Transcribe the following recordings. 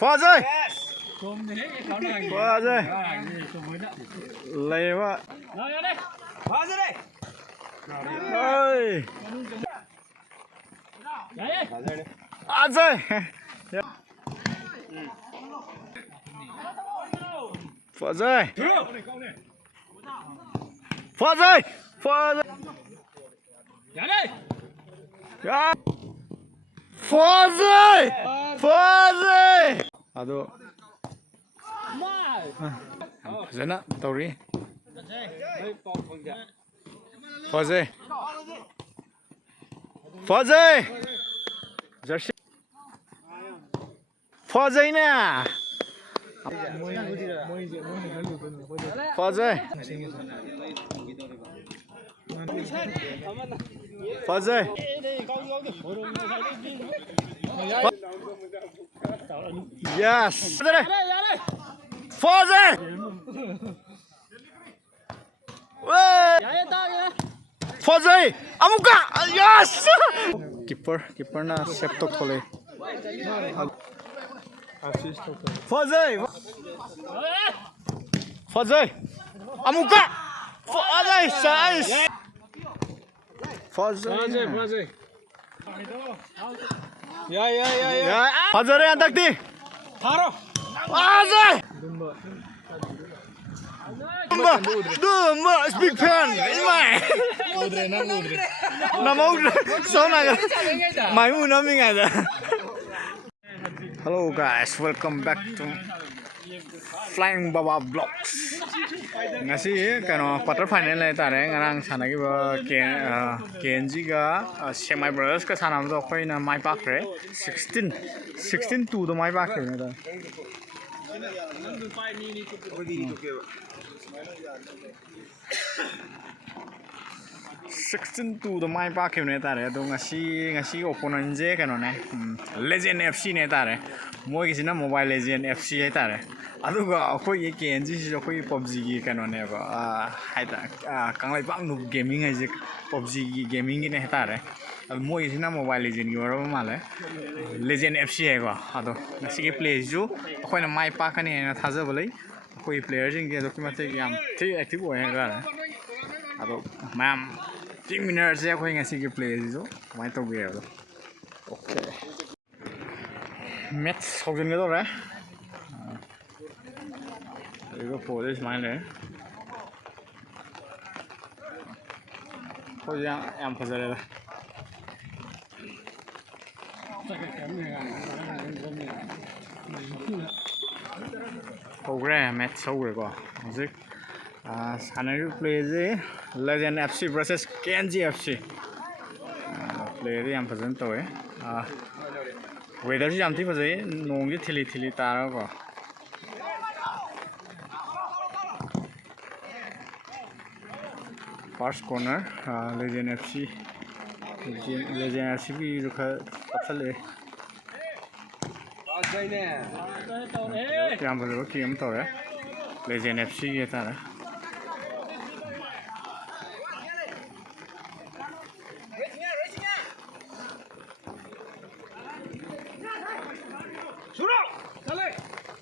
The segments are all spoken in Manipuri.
फजै फजै लेवा अजय फजै फजै फजै फजै फजै अदो फजना तौरी फजै फजै जर्सी फजैना फजै फजै yes फजै फजै अमुका yes कीपर ना सेप तो खोले फजै फजै अमुका फजै साइज फजै या फजरे अंतक्ति थारो फजै Dumba, big fan. Nama udre, sona ga. Maimu naming ada. Hello guys, welcome back to Flying Baba Vlogs. Ngasi kano quarter final le tare ngarang sana gi ba KNG ga Semi Brothers ka sana do khoi na mai pak re 16 to do mai pak re na da. 16 to the mai pa kheu ne tare do ngasi opponent je kano ne Legend FC ne tare moi gi sina Mobile Legend FC ai tare aduga akhoi ye KNG si akhoi PUBG gi kano ne ba haida kanglai bang nu gaming ai je PUBG gi gaming gi ne tare moi gi sina Mobile Legend gi ro male Legend FC ai ba ado ngasi gi play ju akhoi na mai pa kani na thaja bolai akhoi player jing ge document yam thi active oi ga ado ma'am 3 minutes se akhoi ngasi gi play ju mai to ge ado okay match hojin ge do re 이거 police mine 거기 안 파자래 program match sau rồi quoi music Sanari plays Legend FC versus KNG FC play đi em phải dẫn tới weather gì am thì phải gì nông cái thili ta đó quoi first corner Legend FC Legend FC भी रुका पत्थर ले क्या बोले वो क्या मतलब है Legend FC ये था ना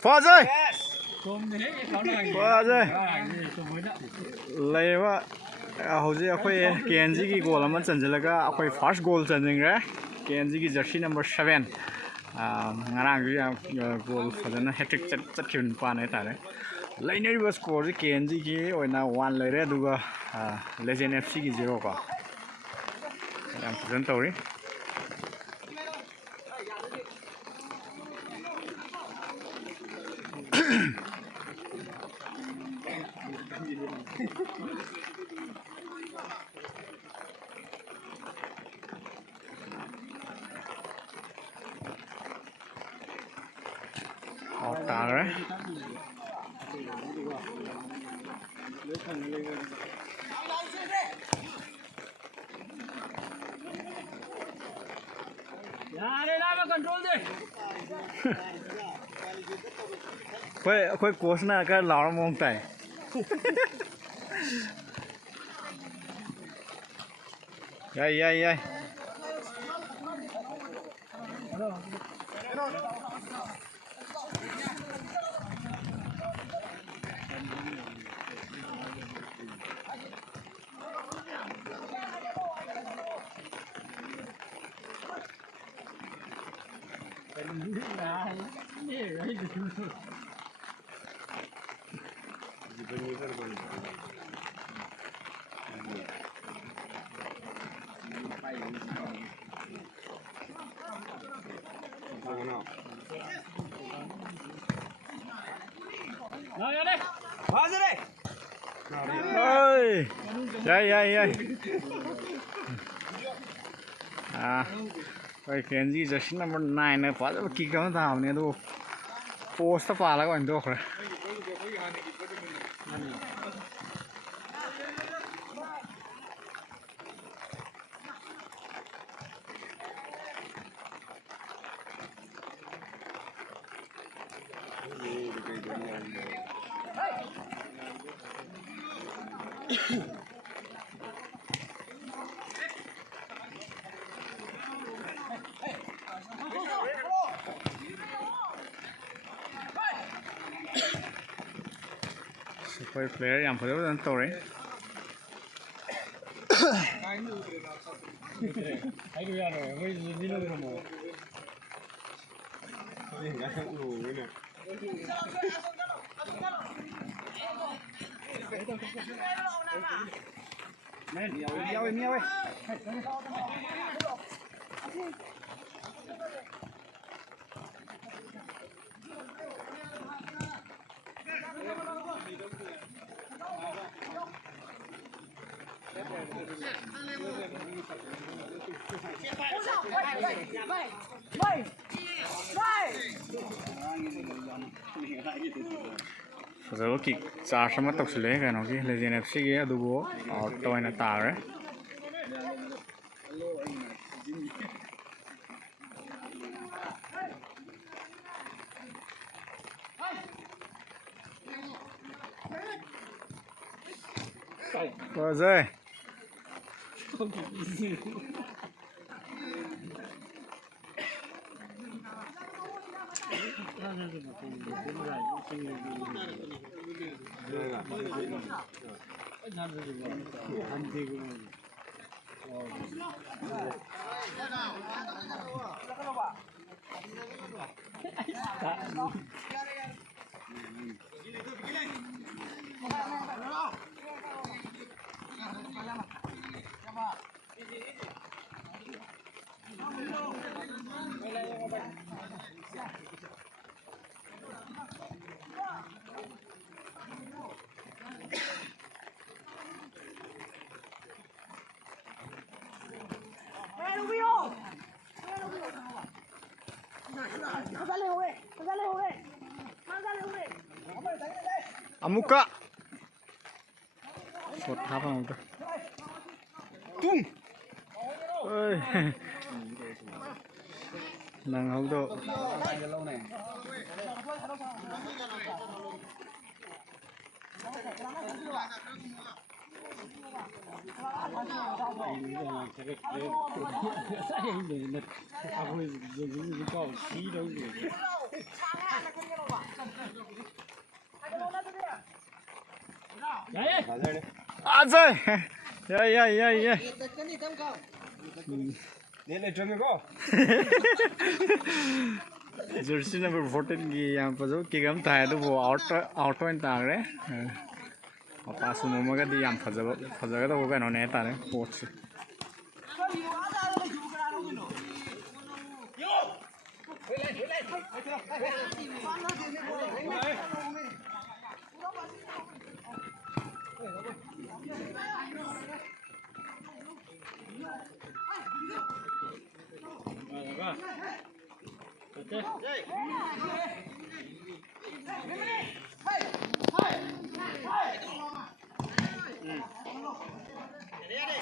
फजै फजै लेवा हौजे अखोय KNG की गोल अमन चंजलगा अखोय फर्स्ट गोल चंजिंगरे KNG की जर्सी नंबर 7 ngarang gi गोल फजन हैट्रिक चटखिन पाने तारे लाइनरी स्कोर जी KNG की ओइना 1 लेरे दुगा Legend FC की 0 को याम फजन तौरी और तार है कंट्रोल दे कोई कोच ना कर लाड़ मोंगता है याय ơi dây dây dây à vậy cái gì just number 9 này phải là kỹ càng thảo này đâu post phải là cái đó rồi super player yang pada tu tentu re ayo ya no moi ni lo no mo Fazal kick charge sama tok sile kan oke Legend FC ge adugo auto ina tare Fazal Amuka sốt hấp không cơ tung ơi nàng không độ à rồi yeah yeah yeah yeah jersey number 14 की यहाँ पर जो किगम था तो वो आउट इन था रे और पास में मगर दी यहाँ फजगा तो होगा इन्होंने था रे पोस्ट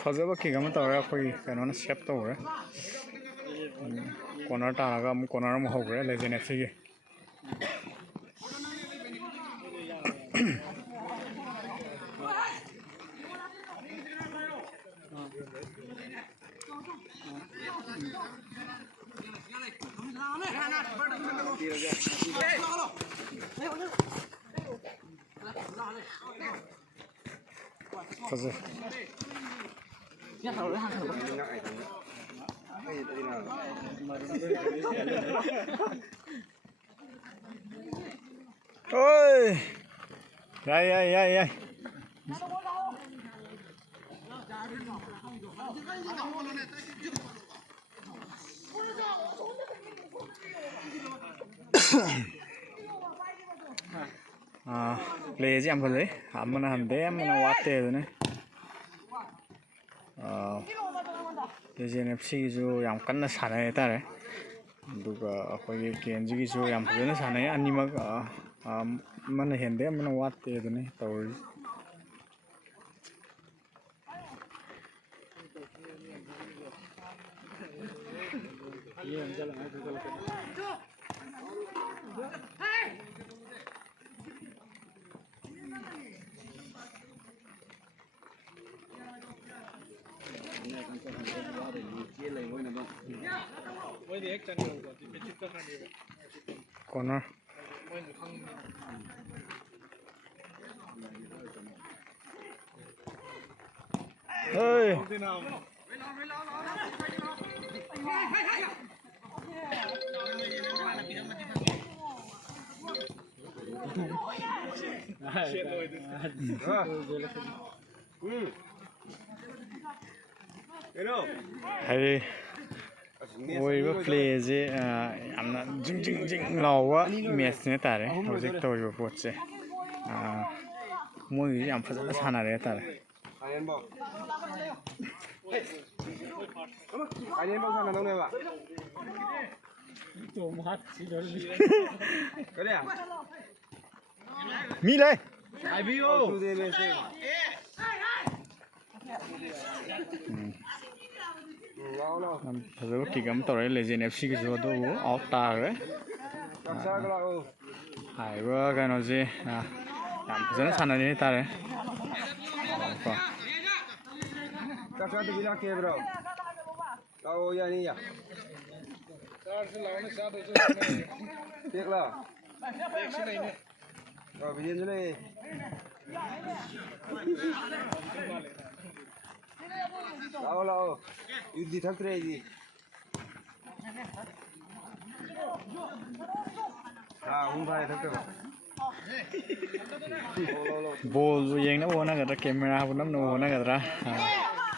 फजगा किगम तो रहा कोई इन्होंने शेप तो हो रहा कॉर्नर टागा हम कॉर्नर में हो गए लेजेंड एफसी के fazay ôi đây đây đây đây play jam phazai amana hande amana watte ne Legend FC जो याम कन्ना सानाय तारे दुगा अखोई केएनजी की जो याम फजन सानाय अनिमक मन हेंदे मन वाते दने तौरी corner ơi hay ôi bác play gì anh là jing jing jing lâu quá mess này ta đấy hồi trước tôi vừa bớt chứ mua cái gì anh phải rất là này ta đấy anh em bao giờ đâu này bạn cái này à mi đây ai bio rồi khi cầm tàu Legend FC cái số đó out ta rồi hay quá cái nó gì làm rất là sanai này ta đấy các bạn tự kia bro tao ya ni ya tiếc là rồi bây giờ này lao lao युद्ध थक रहे जी हाँ हूँ भाई थक रहे ball yang na wona gadra camera bunam no wona gadra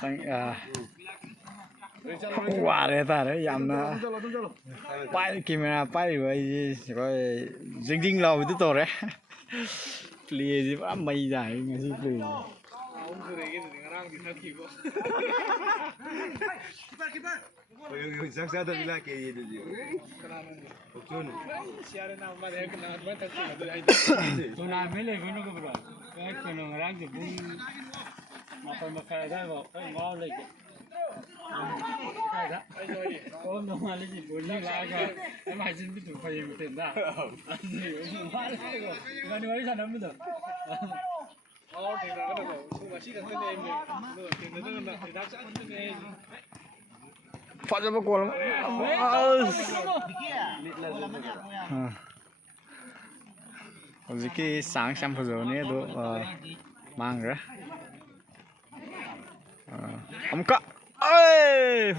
sang ware ta re yamna pai camera pai rồi rồi ding ding law itu to re play ji ba mai dai ngasi play 여기 작사도 빌라 게 얘기지. 옥존. 시아레 나마 내가 나만 딱 그 도나 메레 고노 거 브라. cái kono ngarang de bung makan makan da bo kai ngau le ke kai da ko no ma le ji bun ni la ga ai mai jin bi tu phai mi ten da ni ma le ko ga ni wai sa nam da oh thì là cái đầu su mà chỉ là cái em rồi thì nó là thì đã chắc cái phát ra bao lắm còn gì cái sáng xem vừa rồi này đó mang ra ông cọ ơi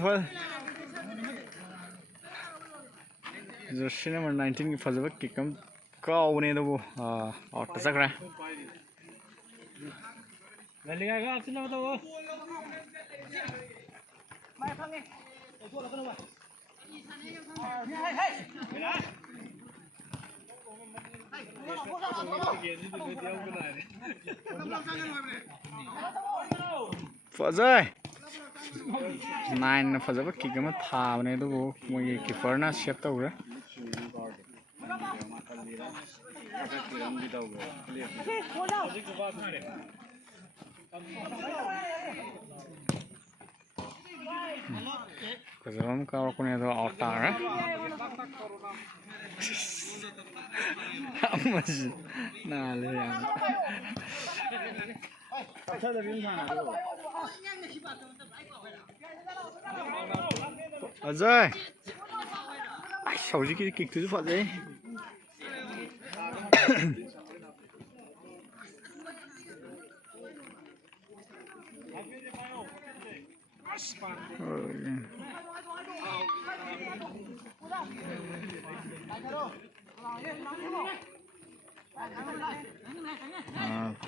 giờ sinh năm 19 phát ra cái cắm câu này đâu ở tất ra Là liga ga xin đâu đâu. Phật ơi nine Phật rất kỳ cái mất thà này đâu mọi cái phở nó xếp tàu rồi cái giống cao con này thôi ọt tả đấy mà gì nà lên rồi ꯍꯧꯖꯤꯛꯀꯤ ꯀꯤꯛꯇꯨꯁꯨ ꯐꯖꯩ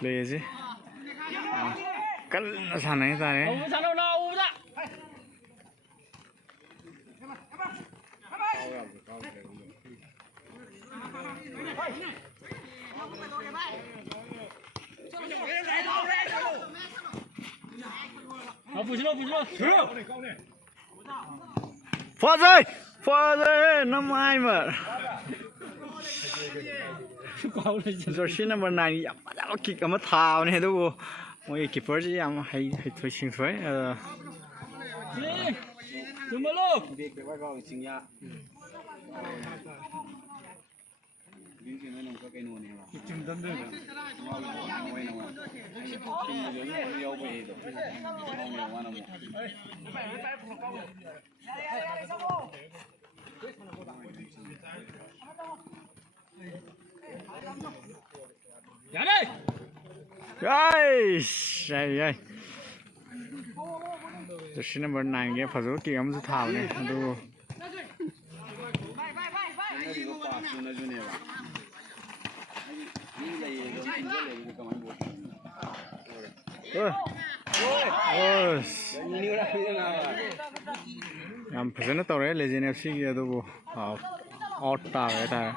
ꯄ꯭ꯂꯦꯁꯦ ꯀꯟꯅ ꯁꯥꯟꯅꯩ ꯍꯥꯏꯇꯥꯔꯦ ꯐꯖꯩ ꯐꯖꯩ ꯅꯃꯥꯏꯃ ꯖꯔꯁꯤ ꯅꯝꯕꯔ 9 ꯌꯥꯝ ꯐꯖꯕ ꯀꯤꯛ ꯑꯃ ꯊꯥꯕꯅꯦ ꯑꯗꯨꯕꯨ ꯃꯣꯏꯒꯤ ꯀꯤꯞꯄꯔꯁꯤ ꯌꯥꯝ ꯍꯩꯊꯣꯏ ꯁꯤꯡꯊꯣꯏ ꯌꯥꯏ ꯖꯔꯁꯤ ꯅꯝꯕꯔ 9ꯒꯤ ꯐꯖꯕ ꯀꯤꯛ ꯑꯃꯁꯨ ꯊꯥꯕꯅꯦ ꯑꯗꯨꯕꯨ ꯌꯥꯝ ꯐꯖꯅ ꯇꯧꯔꯦ ꯂꯦꯖꯦꯟ FCꯒꯤ ꯑꯗꯨꯕꯨ ꯑꯥꯎꯠ ꯇꯥꯔꯦ ꯍꯥꯏꯇꯥꯔꯦ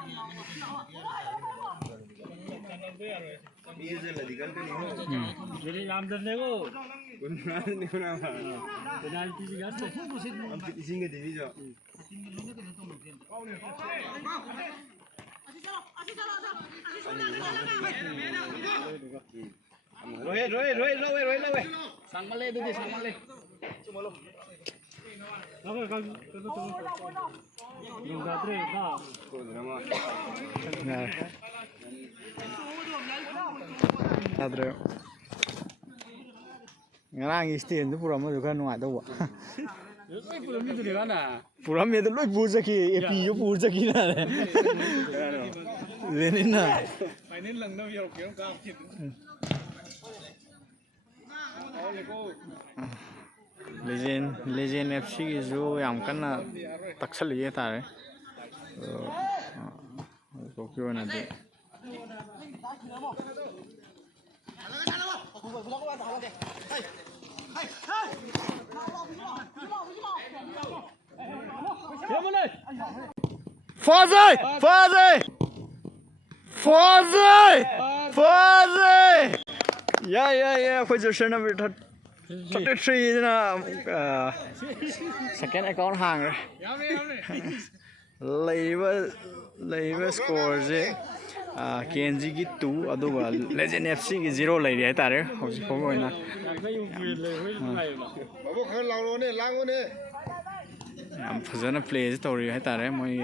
ngaraangi stand puramadu khara nungai puram me loi pur jaki ap yo pur jaki na lenin na final lang na yo kyo ka legend FC ki jo yam kana taksal ye tare Tokyo na de Fazay! Yeah. Position number 33 na second account hang rồi. Labor score je KNG ki 2 aduga Legend FC ki 0 lai ri tare hauji ko oina babu khar lawlo ne lango ne yam phajana play je tori hai tare moi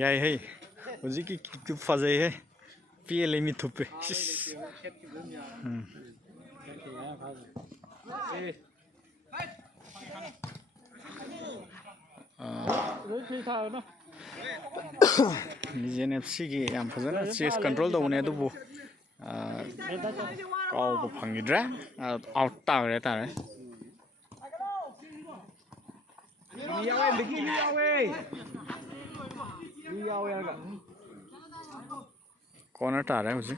yai hey hoji ki tu fazai hai pele mi thupe Legend FC ki yam fazana chase control da une adubu kaw ko phangidra out ta re ta re corner ta रहा है मुझे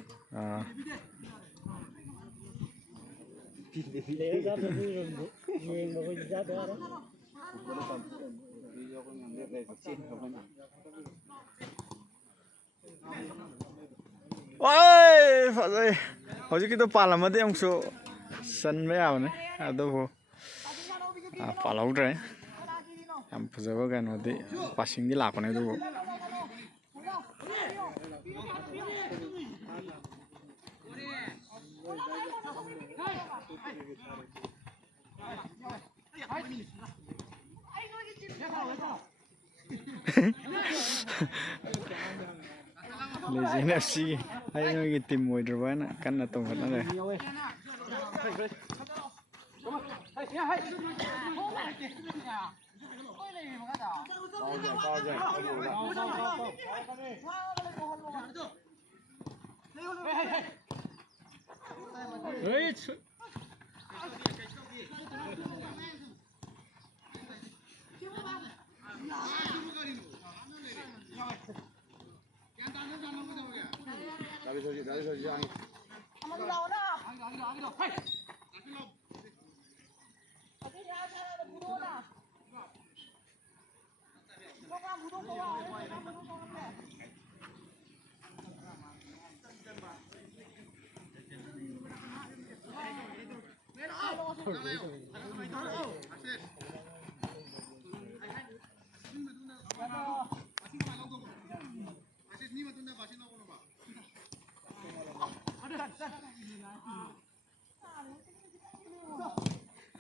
ओए फजै हौजिकि तो पालमदे अंसो सनबे यावने अदोबो पालाउद्रे याम फजबो गनोदि पासिंगि लापने दुबो Legend FC hay người tìm mồi rồi vậy nè căn là tổng hợp nó này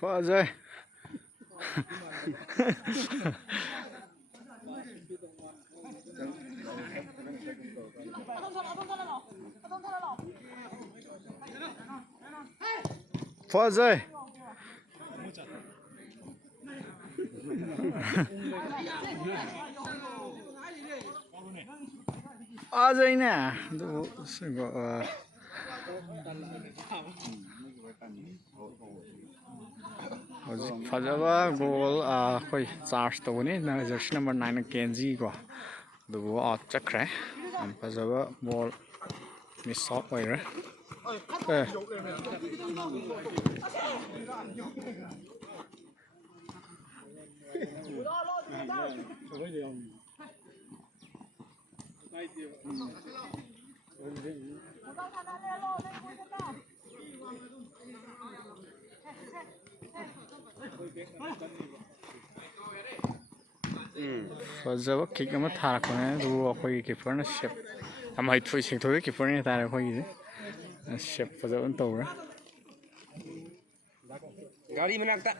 Phở rồi phở rồi à rồi nè फजब गोल खोई चार्ज तौने जर्सी नंबर 9 केंजी को दुबो आउट चक्रे फजब बॉल मिस आउट होइरे फजब किक अमा थारखने दु अखोई कीपर न शेप हम हाइ थुइ सिंग थोइ कीपर ने तारे खोइ शेप फजब न तौरा गाड़ी मनाक्ता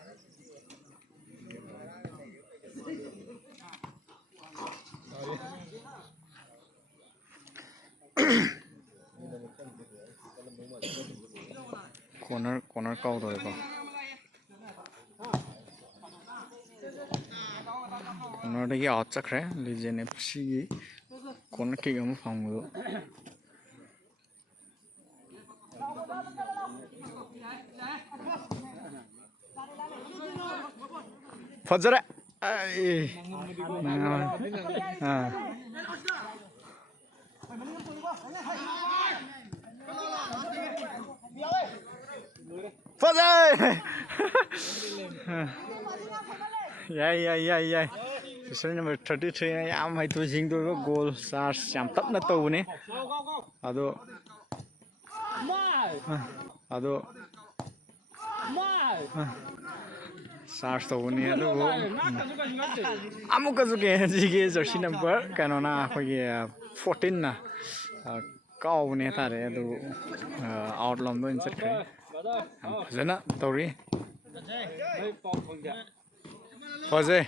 corner câu rồi con nó đây cái chắc đấy Legend FC corner kick ở phòng rồi phật ra đấy phật ơi yeah Sir number 33 này am hay tôi dính tôi có goal sa chạm tấp nó tù nè ado sa tù nè ado amuka zuke jige jersey number kanona khoi 14 na kau ne tare ado out lom do insert kre jana tori Fazê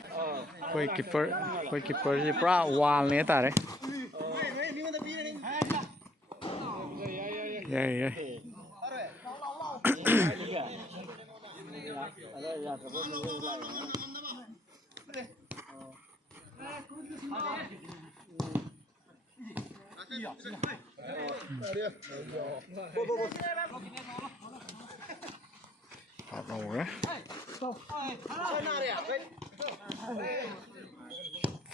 coi keeper de pra wall né tá né yeah đâu đấy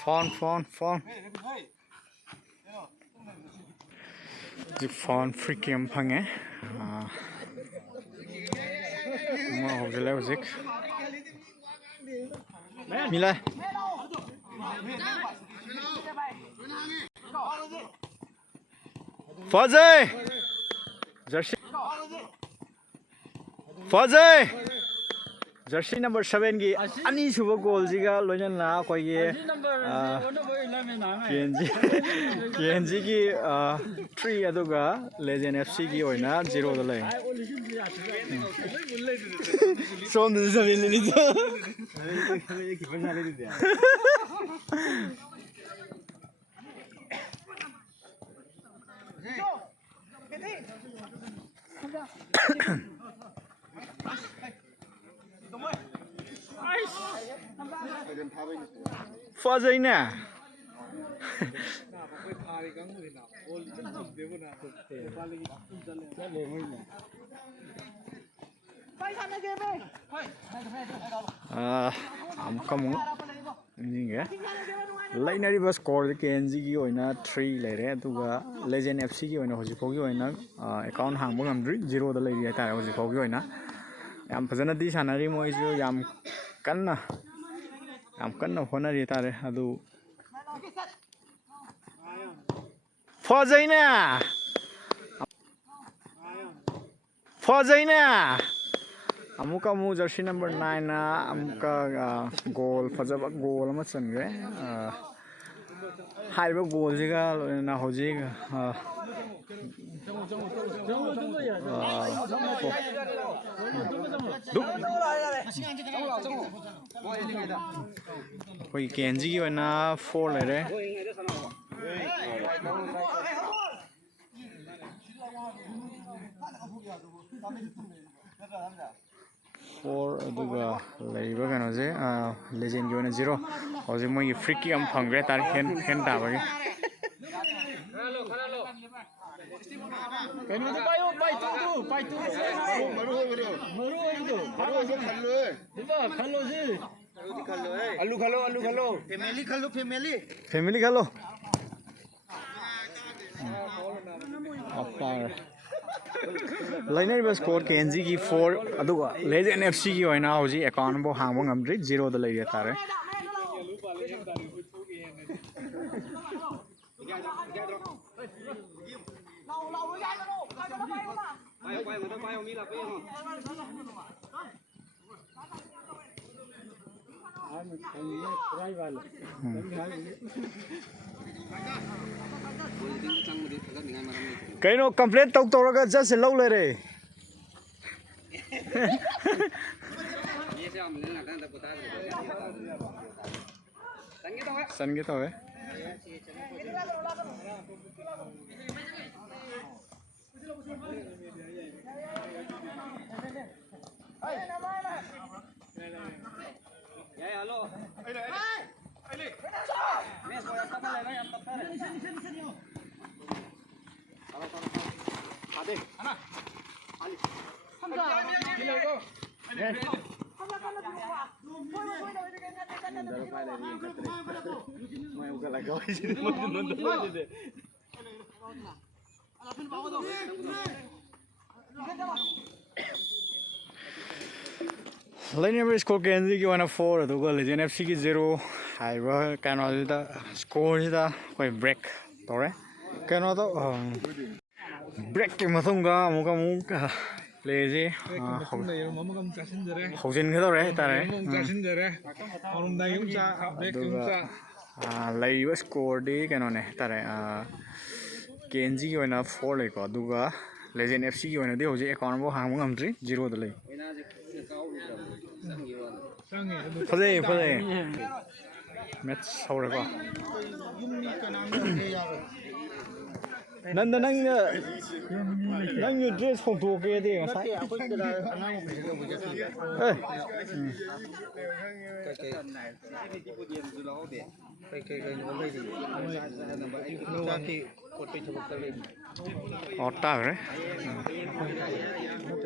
phone the phone freaking phang ấy mà học cái level dịch Mila Fazê Jersey number 7 की अनि सुबह गोल जिगा लोजन ला कोई ये केएनजी की 3 अदुगा Legend FC की होइना 0 द ले सोम न सबिन नि तो कीपर साले दिया फजैना अमुक लेनरीब स्कोर केएनजी की 3 लेरे लेजेंड एफसी की हजिफाउगी अकाउंट हांग नमद्री 0 दा लेरी है हजिफाउगी याम फजनदी सानरी मोइजु याम कन्ना होनरी तारे अदु फजैना अमुक जर्सी नंबर 9 ना अमुक गोल फजब गोल अमा चनग्रे हाइबा गोल जिगा ना होजिग कोई केएनजी की 4 लेरे लेजेंड की 0 हौजी मोई फ्री किक अम फंग्रे तार हेन ताबगे आलू फैमिली खालो लेनरीब स्कोर केएनजी की 4 अदुगा लेजेंड एफसी की हौजी अकाउंट बो हांगबो ngमद्री 0 दा लेरे तारे कहीं कंप्लेंट तौरगा जस्ट लौ लेरे संगे तो है लेनरीब स्कोर केएनजी की 4 लेजेंड एफसी की 0 हाइबा कैनोदा स्कोर कोई ब्रेक तौरे कैनोदा ब्रेक के मतुंगा अमुक प्लेजे हौजिनगदौरे तारे लेरिबा स्कोर दी कैनोने तारे केएनजी की 4 लेको अदुगा लेजेंड एफसी की हौजी अकाउंट बो हांगबो ngमद्री 0 दा ले फजे मैच हौरेको नंद नंग ड्रेस फोटोके दे ngasai ओटा रे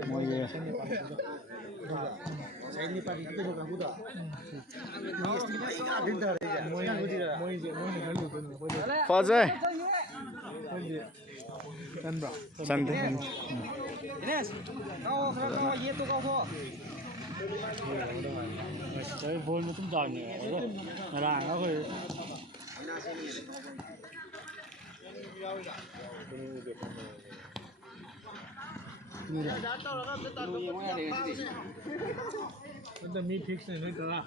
मोये फजे संदे बोल में तुम जाने मी फिक्स नहीं करा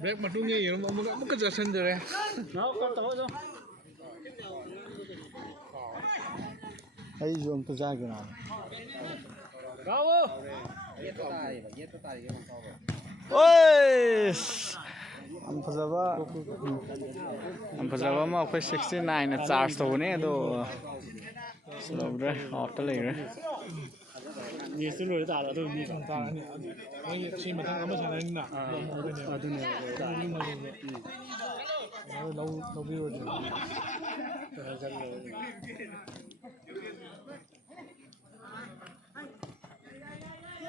ब्रेक मतुंगे ये अमुक जसन दरे नाउ करता हो जो आई जो हम तो जाके ना गाओ ये तो तारी ओए हम फजवा में 69 ना चार्ज तो होने तो ꯂꯧꯗ꯭ꯔꯦ ꯑꯣꯐꯇ ꯂꯩꯈ꯭ꯔꯦ ꯅꯦꯁꯇꯨ ꯂꯣꯏꯔ ꯇꯥꯔ ꯑꯗꯨ ꯃꯤ ꯇꯥꯔꯅꯤ ꯃꯣꯏꯒꯤ ꯁꯤ ꯃꯊꯪ ꯑꯃ ꯁꯥꯟꯅꯔꯅꯤꯅ ꯑꯗꯨꯅꯦ ꯂꯧꯕꯤꯔꯣꯏꯗ꯭ꯔꯦ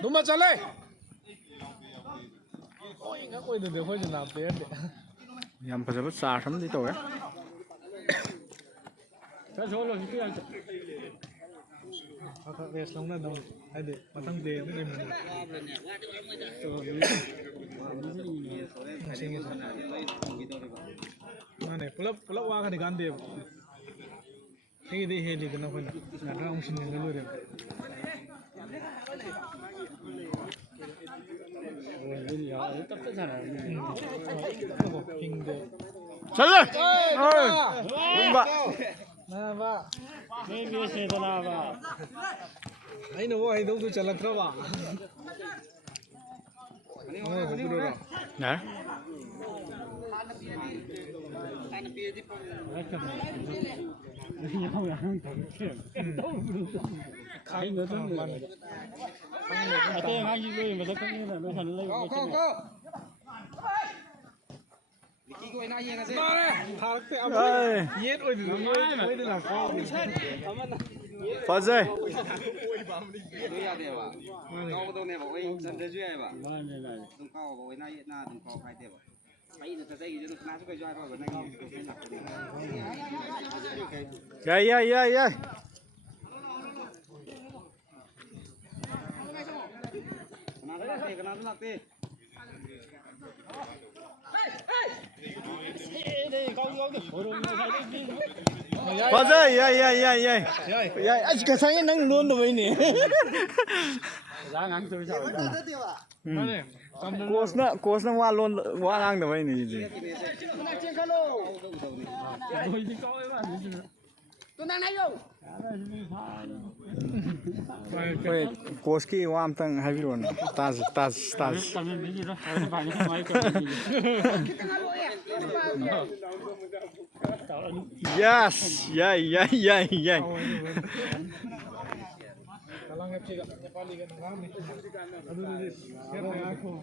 ꯗꯨꯃ ꯆꯠꯂꯦ ꯉꯛ ꯑꯣꯏꯗꯗꯤ ꯑꯩꯈꯣꯏꯁꯨ ꯅꯥ ꯄ꯭ꯂꯦꯌꯔꯗꯤ ꯌꯥꯝ ꯐꯖꯕ ꯆꯥꯔꯖ ꯑꯃꯗꯤ ꯇꯧꯋꯦ ꯔꯦꯁ ꯂꯧꯅꯗꯧꯅꯤ ꯍꯥꯏꯗꯤ ꯃꯊꯪ ꯄ꯭ꯂꯦ ꯑꯃꯨꯛ ꯂꯩꯕꯅꯤ ꯃꯥꯅꯦ ꯄꯨꯂꯞ ꯄꯨꯂꯞ ꯋꯥꯒꯗꯤ ꯀꯥꯟꯗꯦꯕ ꯁꯤꯒꯤꯗꯤ ꯍꯦꯜꯂꯤꯗꯅ ꯑꯩꯈꯣꯏꯅ ꯉꯥꯛꯇ ꯑꯃꯨꯛ ꯁꯤꯟꯅꯒ ꯂꯣꯏꯔꯦꯕ ꯍꯤꯡꯗꯦ ꯆꯠꯂꯦ ꯌꯨꯝꯕ ꯅꯥꯕ ꯅꯣꯏ ꯃꯦꯁꯅꯦꯗꯅꯥꯕ ꯑꯩꯅꯕꯨ ꯍꯩꯗꯧꯗꯨ ꯆꯜꯂꯛꯇ꯭ꯔꯕ ꯌꯥꯔꯦ ꯑꯇꯩ ꯑꯉꯥꯡꯁꯤ ꯂꯣꯏ ꯃꯁꯛ ꯈꯪꯉꯦꯅ ꯂꯣꯏ ꯁꯥꯟꯅ ꯂꯩꯕ ꯌꯦꯠ ꯑꯣꯏꯗꯅ ꯐꯖꯩ ꯌꯥꯏ ꯌꯥꯏ ꯌꯥꯏ ꯌꯥꯏ ꯐꯖꯩ ꯌꯥꯏ ꯌꯥꯏ ꯌꯥꯏ ꯌꯥꯏ ꯌꯥꯏ ꯑꯁ ꯉꯁꯥꯏ ꯅꯪ ꯂꯣꯟꯗꯕꯩꯅꯦ ꯀꯣꯆꯅ ꯋꯥ ꯉꯥꯡꯗꯕꯩꯅꯦ ꯁꯤꯗꯤ ꯍꯣꯏ ꯀꯣꯆꯀꯤ ꯋꯥ ꯑꯝꯇꯪ ꯍꯥꯏꯕꯤꯔꯛꯑꯣꯅꯦ ꯇꯥꯁꯤ ꯌꯦꯁ ꯌꯥꯏ ꯌꯥꯏ ꯌꯥꯏ ꯌꯥꯏ Kalang FC ka Nepali ka nangami. Adu di siap na ako.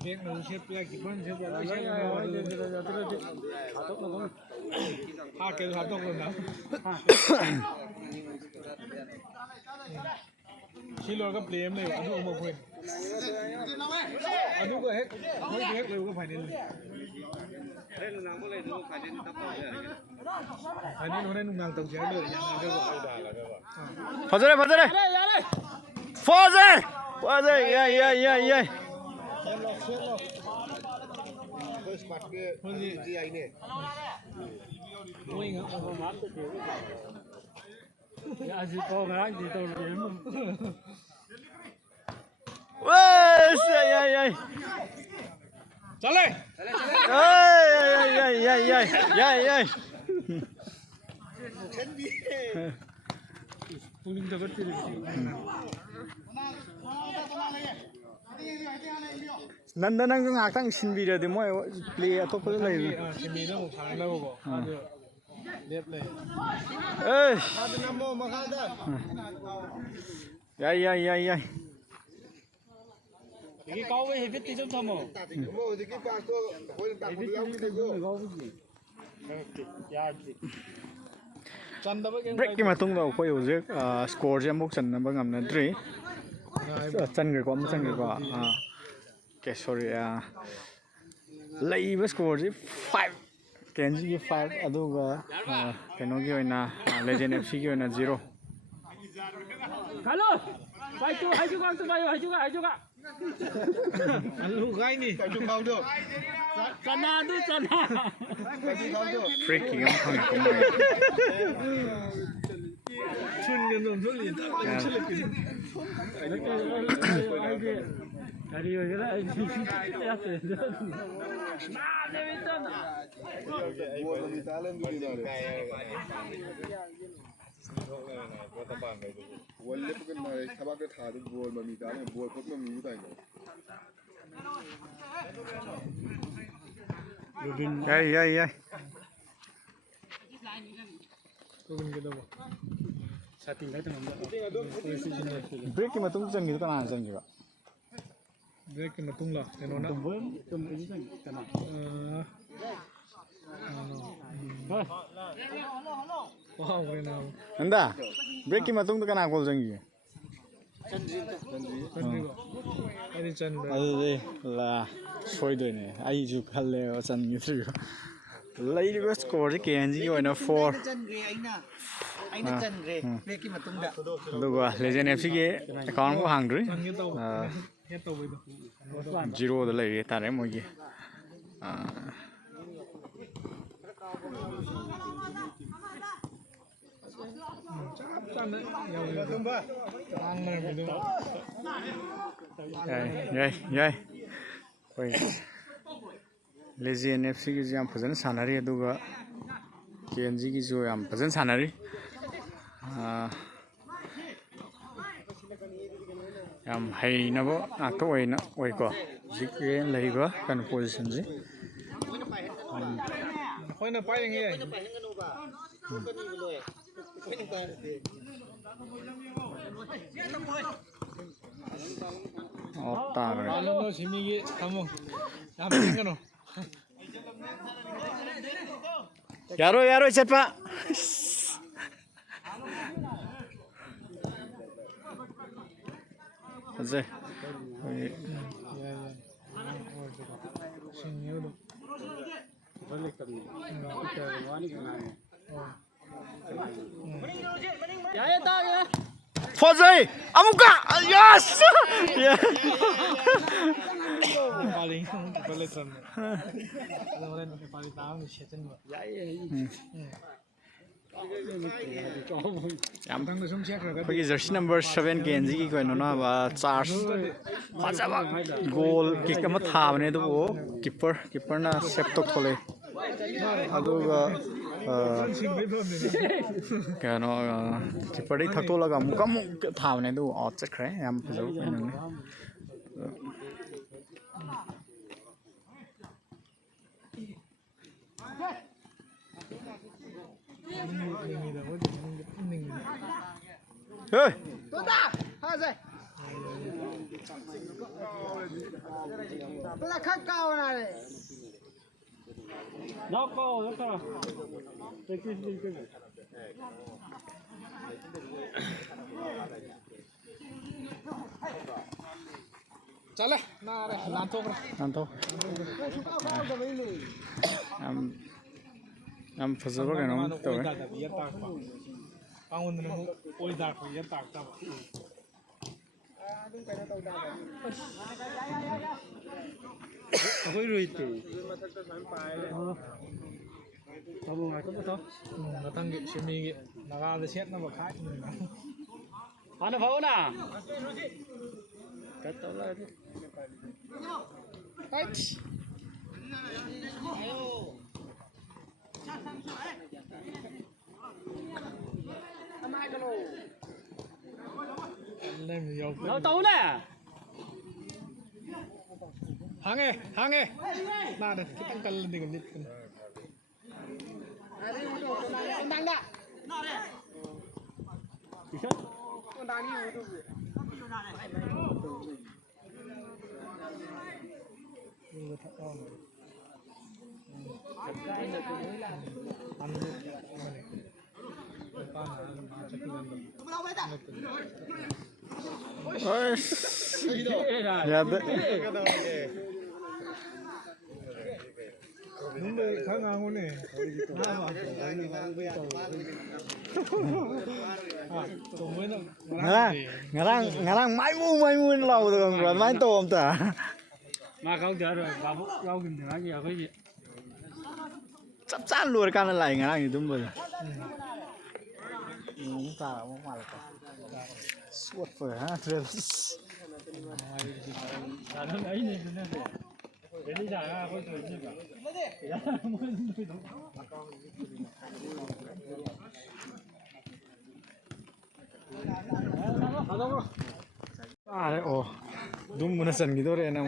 Bek na siap ya kiban siap ya. Ha ke hatok na. Silo ka play em adu mo point. Adu ko hek, mo hek leu ka final. फजरे फजरे फजर फजर याय याय याय याय याय याय चले याय याय याय याय याय ꯅꯟꯗ ꯅꯪꯁꯨ ꯉꯥꯏꯍꯥꯛꯇꯪ ꯁꯤꯟꯕꯤꯔꯗꯤ ꯃꯣꯏ ꯄ꯭ꯂꯦ ꯑꯇꯣꯞꯄꯗ ꯂꯩꯔꯤ ꯁꯤꯟꯕꯤꯅ ꯑꯃꯨꯛ ꯁꯥꯟꯅꯅꯕꯀꯣ ꯑꯗꯨ ꯂꯦꯞ ꯂꯩ ꯌꯥꯏ ꯌꯥꯏ ꯌꯥꯏ ꯌꯥꯏ 이게 가오에 해변 좀 담어. ꯕ꯭ꯔꯦꯛꯀꯤ ꯃꯇꯨꯡꯗ ꯑꯩꯈꯣꯏ ꯍꯧꯖꯤꯛ ꯁ꯭ꯀꯣꯔꯁꯦ ꯑꯃꯨꯛ ꯆꯟꯅꯕ ꯉꯝꯅꯗ꯭ꯔꯤ ꯆꯟꯈ꯭ꯔꯦꯀꯣ ꯑꯃ ꯆꯟꯈ꯭ꯔꯦꯀꯣ ꯑꯣꯀꯦ ꯁꯣꯔꯤ ꯂꯩꯕ ꯁ꯭ꯀꯣꯔꯁꯤ 5 ꯀꯦꯟꯖꯤꯒꯤ 5 ꯑꯗꯨꯒ ꯀꯩꯅꯣꯒꯤ ꯑꯣꯏꯅ ꯂꯦꯖꯦꯟ FCꯒꯤ ꯑꯣꯏꯅ 0 갈로! 파이트 해주가 또 봐요. 해주가. Lu gai ni. 짠나도 짠나. 프리킥 ꯑꯃ ꯐꯪꯉꯦꯀꯣ ꯃꯣꯏ 춘게 놈 돌리. 다리 여기라 야세. 나 내비잖아. 원래 그건 말 타박을 타도 뭘 맘이다 뭘 그것만 미우다 이거 Yai yai yai. Robin ke daw. Setting ka tama. Break ki matung chang gi kana chang gi ba. Break ke matung la. Kano na. Tum ini kan kana. Wow, kena. Anda. Break ki matung to kana kol chang gi. Chandri ba. Ani chandri. Adu de la soi doi ne. Ai ju khal le chan gi thru. Lai ri ko score ji KNG gi oina 4. Anh chân rề về cái mà tung đạn Duga Legend FC gi account ko hang dri. Changi tau. He tau bai do. 0 da lai tare mo gi. Chan đấy. Yaw tum ba. Ang mana bi do. Yai yai. Oi. Legend FC gi jam phazan sanari aduga KNG gi jo yam phazan sanari. Yam hay na bo akto oi na oi ko. Jikre lai ba kan position ji. Khoi na pai nge. Otta re. Alo no simi ge kamu. Yam tingano. Yaro yaro chatpa. Aze. Sing yo do. Balik kami. Kita wani kana. Fozai amuka. Yes. Paling paling tram. Ada orang yang paling tahu ni setan ba. Yam Tang na sum check ra. Pagi jersey number 7 KNG ki koino na ba charge fajaba goal kick ama thabane du wo keeper na save to thole aduga Sing bai phom ni. kano keeper dei thakto laga muka mu thabane du out chakre yam phajau koino ne hey Tuta ha rồi tôi là khát cao này Nó có nó có. Cái. Chale na re lan to ra. nanto am phajaba koino to Oi da da ya tak pa. Paun na mo oi da ko ya tak ta. Ako'y rito. Tamo nga ko to. Natang ge simi ge naga da set na ba khai. Ano pa una? Katawa. Right. Lên nhiều. Nó tấu nè. Hange. Nah, dah kita kan lebih gemit. đang đạn ya de Đúng rồi, khá ngang luôn nè. ngarang mai mu lau được rồi mai tôm ta Mà không chờ rồi, bà Phúc lâu bình thường gì cái gì. chắc chắn luôn cái này ngarang itu boleh ta mau malah suat per ha terus Nó lấy này nó nè. Để đi ra có chuyện gì cả. Ya, muốn đi đâu. oh dum munasan gitu re na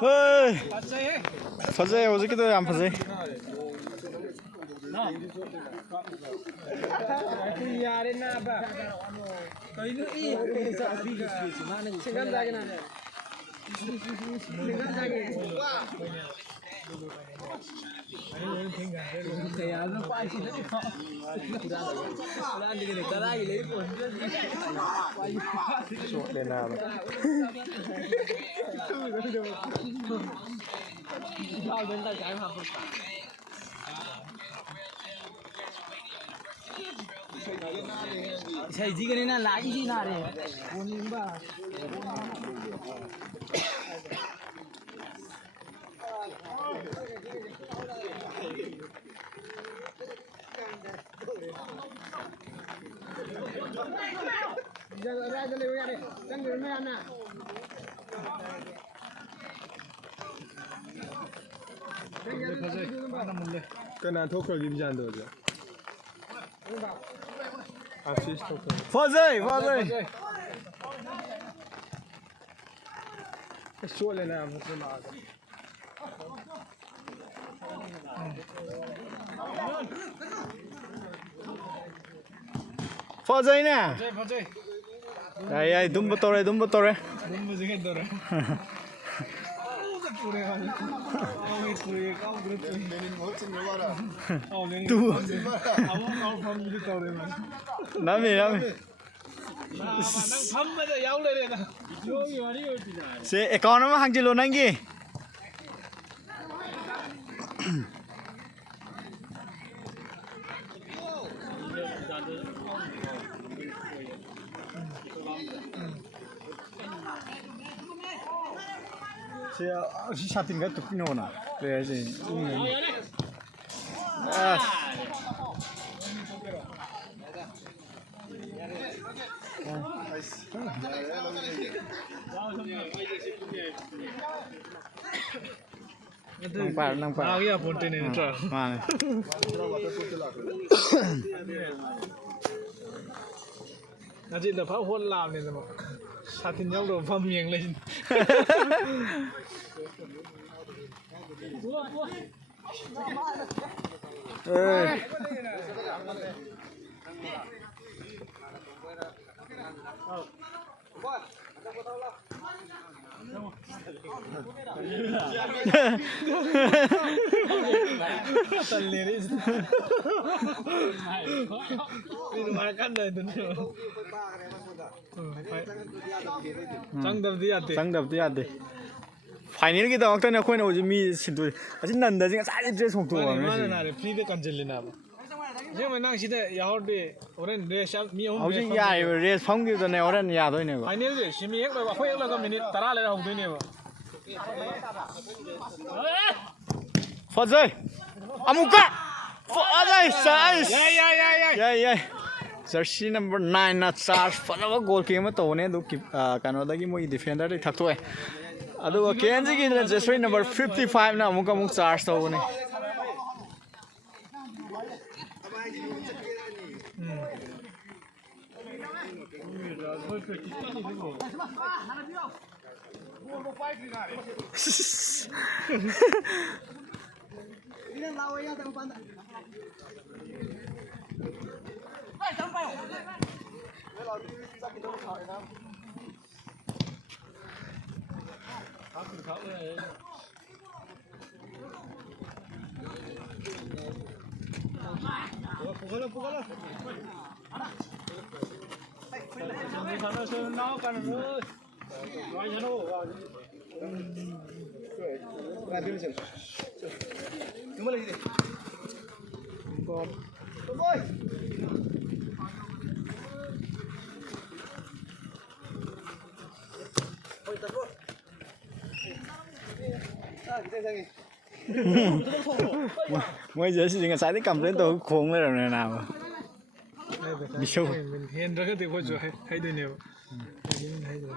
ꯍꯣꯏ ꯐꯖꯩ ꯍꯧꯖꯤꯛꯀꯤꯗꯣ ꯌꯥꯝ ꯐꯖꯩ यारे ना बा कहीं ई सिंगल जाके ना सिंगल जाके यार ना पाई थी नहीं पुरान दिखे करा के ले शॉट लेना है जाओ घंटा जाए वहां पर sai ji gani na lagi ji na re bonin ba ra ra le ya re sang de me ana kana thokho gi bjan do ja assist thokho फजै फजै shot le na मतलब ला फजै ना फजै याई याई दुम तोरे तुम मुझे क्या दो रहे पूरे वाले पूरे काम group lenin mo chin mo wara तू आओ फम मुझे तो रहे man 나미 나미 nang pham ma da yaw le na yo yari yo ti na 세 에카운트 만 항질로 난기 세 샤팅가 또 피노나 그래야지 아 nampak nampak आ गया पोटे ने ट्रा mana Nanti dah phá hôn làm này rồi mà sao thì nhau đồ phâm miệng lên ơi tali ni ini makan dah itu cang dah dia tu 장답도 해야 돼 파이널 기다 어떤 코인에 오지 미 신도 아직 난다 지금 잘 드레스 먹고 mana 가면 mana free de cancel na je mana nang sida yahor de orang de sham mi hom 아직 야 이거 레스 펑기도 내 오랜 야 도이네 거 final de shimi ek ba khoi ek la minute tara le hok de ne ba 퍼즐 아무까 퍼즐 사이즈 야야야야 Jersey number 9 ना चार्ज फलवा गोल के म तोने दु कनो दगी मोई डिफेंडर दे थक्तोय अदुगा केएनजी की जर्सी नंबर 55 ना अमुक अमुक चार्ज तोने mỗi giờ chỉ cái sai đi cầm lên tôi cuồng lên rồi nào bị sâu mình hiện ra cái điều có chỗ hay được nhiều hay được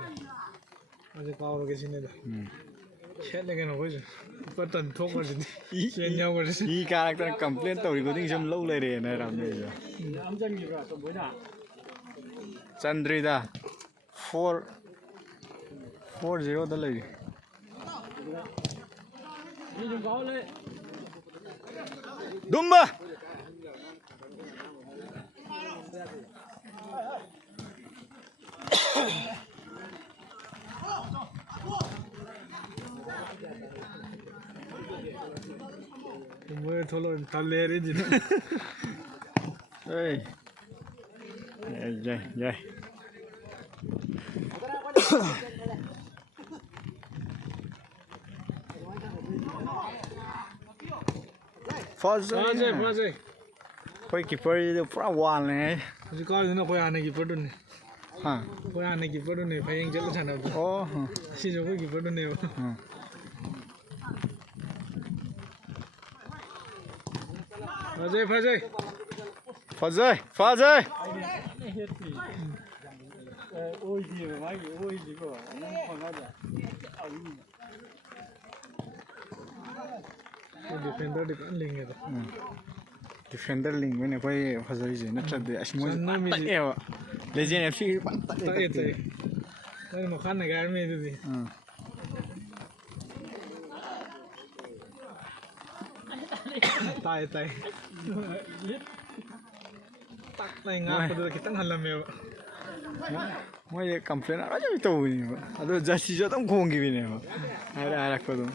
aja kau lagi sini dah ꯁꯦꯠꯂꯒꯦ ꯅꯈꯣꯏꯁꯨ ꯄꯇꯟ ꯊꯣꯛꯈ꯭ꯔꯁꯤꯗꯤ ꯆꯦꯟ ꯌꯥꯎꯈ꯭ꯔꯁꯤ 이 카락터는 컴플레인 ꯇꯧꯔꯤ ꯈꯨꯗꯤꯡ ꯁꯨꯝ ꯂꯧ ꯂꯩꯔꯦꯅ ꯍꯥꯏꯔꯝꯅꯦ 암전기가 또 뭐냐? ꯆꯟꯗ꯭ꯔꯤꯗ 4-0다 ꯂꯩꯔꯤ 이좀 가올래? 둠바 뭐에 돌아 달래야지 에이 야야야 맞아 파즈 맞아 거의 키퍼도 पूरा वाल है hꯧꯖꯤꯛ ꯀꯥꯎꯗꯨꯅ ꯑꯩꯈꯣꯏ ꯍꯥꯟꯅ ꯀꯤꯄꯔꯗꯨꯅꯤ हाँ ꯑꯩꯈꯣꯏ ꯍꯥꯟꯅ ꯀꯤꯄꯔꯗꯨꯅꯤ ꯍꯌꯦꯡ ꯆꯠꯂ ꯁꯥꯟꯅꯕꯗꯣ ओ हाँ ꯁꯤꯁꯨ ꯑꯩꯈꯣꯏ ꯀꯤꯄꯔꯗꯨꯅꯦꯕ हाँ ꯐꯖꯩ ꯐꯖꯩ 파즈 파즈 오이지 많이 오이지고 너무 강하다. ꯗꯤꯐꯦꯟꯗꯔꯗꯤ ꯀꯟꯅ ꯂꯤꯡꯉꯦꯗ डिफेंडर लिंक में कोई फजरी से नचदे अशमो ꯆꯟꯅ ꯃꯤꯁꯤ तक लेजेंड एफसी ꯇꯛꯑꯦ ꯇꯛꯑꯦ ꯅꯪ ꯃꯈꯥꯟꯅ ꯒꯥꯔꯃꯤ ꯑꯗꯨꯗꯤ ꯇꯥꯏ ꯇꯥꯏ ꯇꯛ ꯂꯩ ꯉꯥꯛꯄꯗꯨꯗ ꯈꯤꯇꯪ ꯍꯜꯂꯝꯃꯦꯕ मोये कंप्लेन अरे भी तो हुई अदो जर्सी जो तुम खोंगी भी नहीं हो अरे आ रखो तुम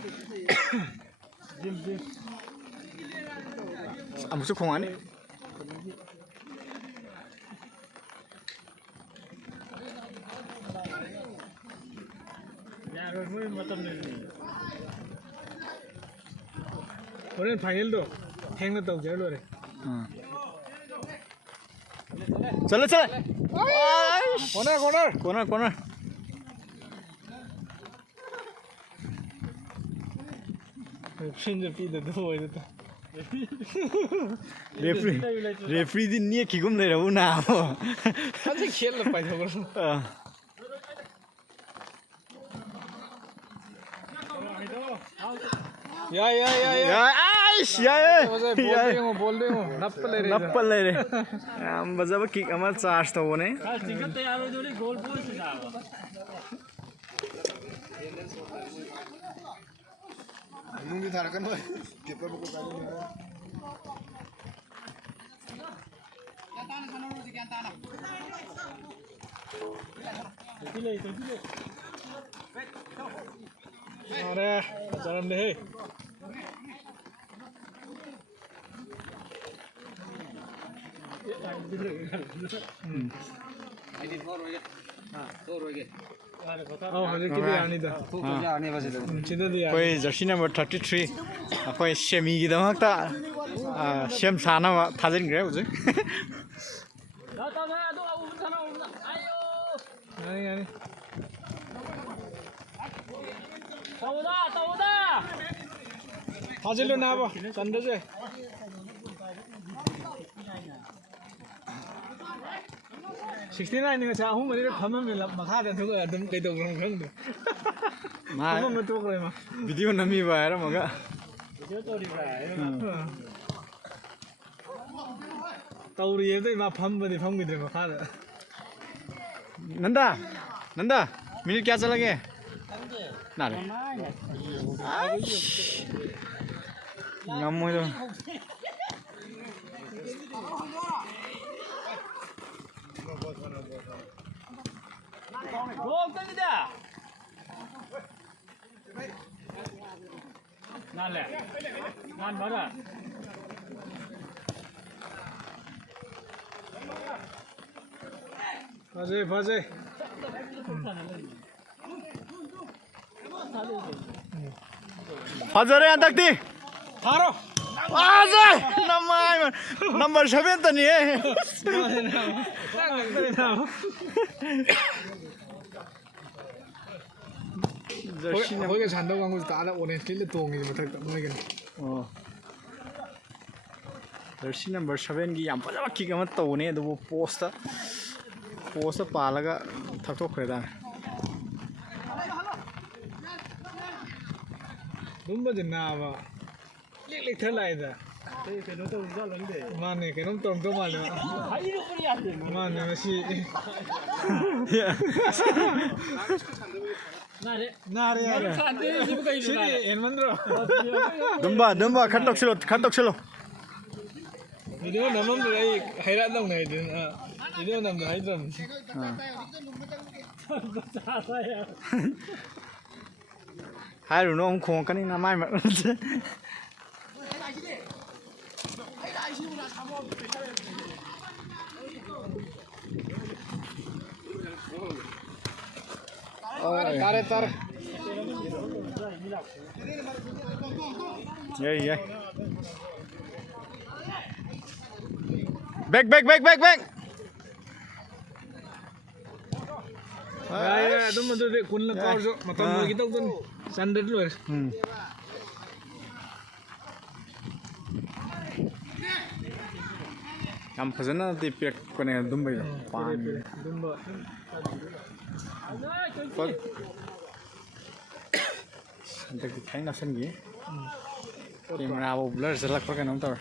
अब मुझे खोंगा नहीं यार वो मतलब नहीं. 호렌 파이널도 행나 ꯇꯧꯖ ꯂꯣꯏꯔꯦ चलो चल 코너 코너 कॉर्नर कॉर्नर 신저 피드 누워있다 रेफरी दिन नहीं की गुम नहीं रहूँ ना 한참 खेल पाइ थोरो या आइश यार बोल्दिङ नप्पल ले रे हम बजब किक अमर चार्ज तो वो नहीं खास टिकट तयार हो जोड़ी गोल पोस्ट जाओ. नुंगी थारकन भाई कीपर को काढून अरे चरण दे कोई जर्सी नंबर 33 कोई सेमी की दमकता सेम साना थाजन गरे उजे 하질로 나와봐 짠다지 69가 자 홍머리를 가면 막하다 두고 좀 그래도 그런 건데 마 그거만 또 그래 막 वीडियो नमी भएर मगा भिडियो तोरीबा तौरिएदै मा फम्बदि फम्गिದ್ರೆ 막하다 नंदा नंदा मिनट क्या चला गया ना रे नमो 오 땡기다. 날래. 난 봐라. 바제 हजरे यहाँ तक दी 바로 आज नंबर 7 त नि है 거기가 잔다고 한 거지 다 오네 길래 동이 못할까 뭐이게 जर्सी नंबर 7 की याम फजब किक अमा तौने दो post पालगा थकथोखरेदा dumba jenaba lik thalai da keno to unja langde mane kenom tom to male hai ro pari ase mane masi nare yara sante sib kai sini enmandro dumba khatok chilo video namam dai hairat dong nai din video nam dai dam hai rồi nó ông khôn cái này là mai mà tare tar vậy back ya dum do de kun la kaur so matam mo gitok dun sandet lo làm phải rất là tiệp việc con này đúng bây giờ dumba vâng được thấy là sân gì tìm ra một lớp rất là có cái nóng tàu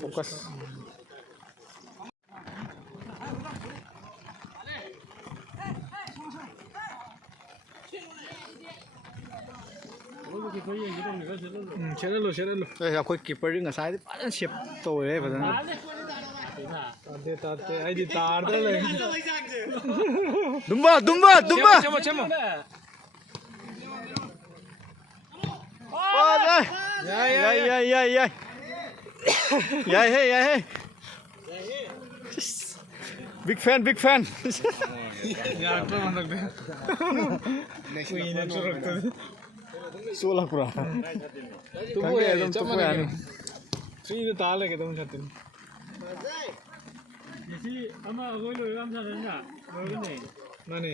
focus chelo đây là khối keeper đứng ở sai bắt nó xếp tôi đấy phải không tate ai di tar da le dumba chama ôi ơi yeah big fan ya to mandak de kui na churak to sola pura tu Thằng bo kia ya एकदम chama tupu ne tri de tale ke dum chatin si ama goi lo ram sa na lo ne mane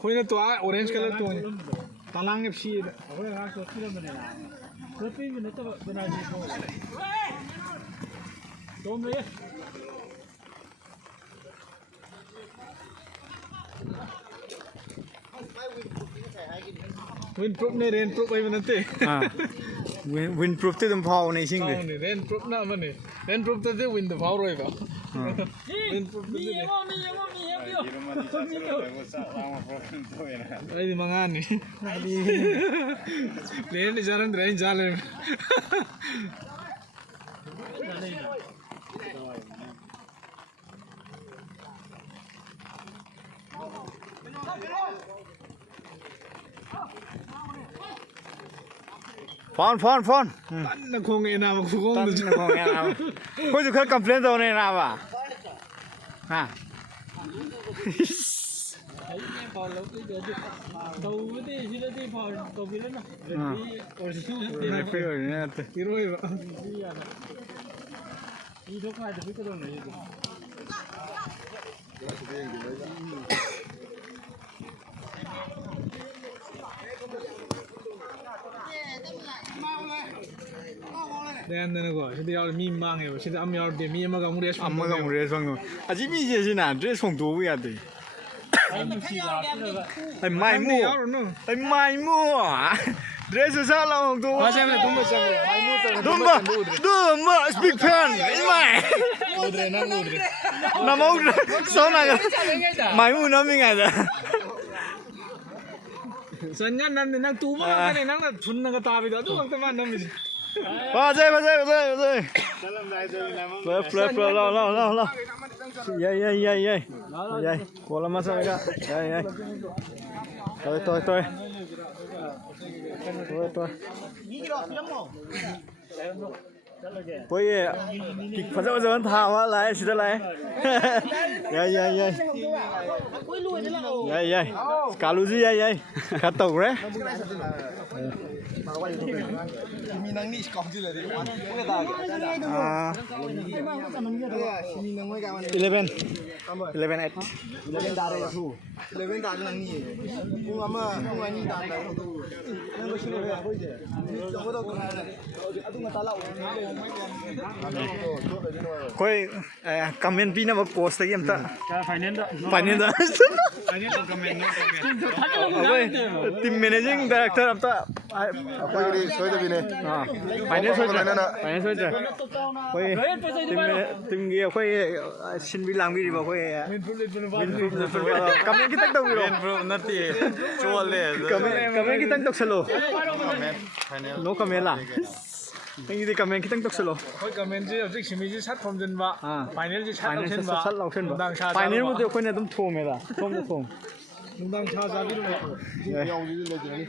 khoi na to orange color to talang fc awe ha so ti lo ne la so ti ne to bana ji ko tom le win proof ne rain proof ai manate windproof tới tầm phao này xinh Phao ni rain proof na mane rain proof ta de win the power roi ba rain proof mi yo ai di mangan ni rain ni jaran rain jale phone na khong ena ma khong tắt du nó không nghe nào khối chụp khơi complain đâu này nào à ha đâu cái gì đó thì phò cầu bị nó này phải rồi nè ti roi ba đi đâu phải được cái đồ này dan na ko sidi yaw mi mang he sidi am yaw de mi ma ga mu res amma ga mu re song a ji mi je na dress song do ya de anh chỉ là cái đó ai mai mu yaw no ai mai mu dress sa la song do ba sa me tumba sa mai mu ta dumba big fan ai mai udre na udre na mau so na ga mai mu na mi ngai da sanya nan ni nang tu ma ka ni nang na thun na ga ta bi da du ang ta ma nam bi vào đây flip lo yeah cô làm sao vậy đây tôi bây giờ kịch phát ra thảo á lại xin lại yeah cả lũ gì yeah cả tàu đấy Kimi nang ni skong chứ là đi. 11 8 Lên đá đây là thủ. Lên đá nang ni. Cũng mà cũng anh ni đá đấy thủ. Nên có chuyện này bây giờ. Đâu có đâu còn này. À tu mà ta lậu. khôi comment pin nào post đấy em ta cái finance đó finance đó ani to comment no comment team managing director em ta ꯑꯩꯈꯣꯏꯒꯤꯗꯤ ꯁꯣꯏꯗꯕꯤꯅꯦ ꯐꯥꯏꯅꯦꯜ ꯁꯣꯏꯗ꯭ꯔꯦ ꯐꯥꯏꯅꯦꯜ ꯐꯥꯏꯅꯦꯜ ꯁꯣꯏꯗ꯭ꯔꯦ ꯑꯩꯈꯣꯏ ꯇꯤꯝꯒꯤ ꯑꯩꯈꯣꯏ ꯁꯤꯟꯕꯤ ꯂꯥꯡꯕꯤꯔꯤꯕ ꯑꯩꯈꯣꯏ ꯀꯃꯦꯟ ꯈꯤꯇꯪ ꯇꯧꯕꯤꯔꯣ नत्ती चोले कमेंट खितंग तौसलो नो कमेंट ला नंगिदि कमेंट खितंग तौसलो ꯑꯩꯈꯣꯏ ꯀꯃꯦꯟꯁꯤ ꯍꯧꯖꯤꯛ ꯁꯤꯃꯤꯁꯤ ꯁꯠ ꯊꯣꯝꯖꯤꯟꯕ ꯐꯥꯏꯅꯦꯜꯁꯤ ꯁꯠ फाइनल ꯂꯧꯁꯤꯟꯕ सट लाउसेनबा ꯅꯨꯡꯗꯥꯡ ꯁꯥ फाइनल ꯆꯥꯕ मुदे अखोइने अदुम थोमेदा थोमदा थोम ꯅꯨꯡꯗꯥꯡ ꯁꯥ ꯆꯥꯕꯤꯔꯨꯕ ꯌꯥꯎꯁꯤꯗꯤ ꯂꯩꯇ꯭ꯔꯅꯤ